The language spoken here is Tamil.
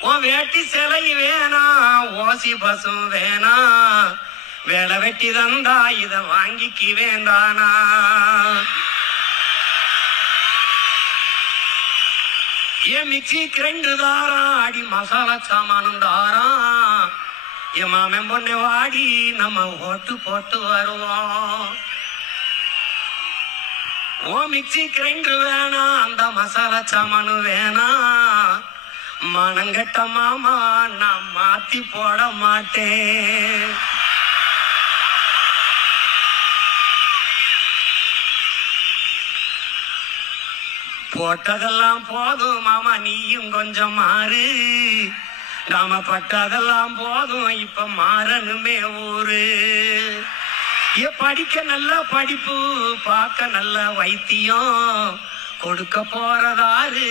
உன் வேட்டி சிலை வேணா ஓசி பசும் வேணா வேலை வெட்டி தந்தா இத வாங்கிக்கு வேண்டானா என் மிக்சி கிரைண்டு தாரான் அடி மசாலா சாமானும் தாரான் என் மாமன் பொண்ணு வாடி நம்ம ஓட்டு போட்டு வருவோம் ஓ மிக்சி கிரைண்டு வேணா அந்த மசாலா சாமானு வேணா மனங்கட்ட மாமா நான் மாத்தி போட மாட்டேன் போட்டதெல்லாம் போதும் மாமா நீயும் கொஞ்சம் மாறு நாம பட்டதெல்லாம் போதும் இப்ப மாறணுமே ஊரு படிக்க நல்ல படிப்பு பார்க்க நல்ல வைத்தியம் கொடுக்க போறதாரு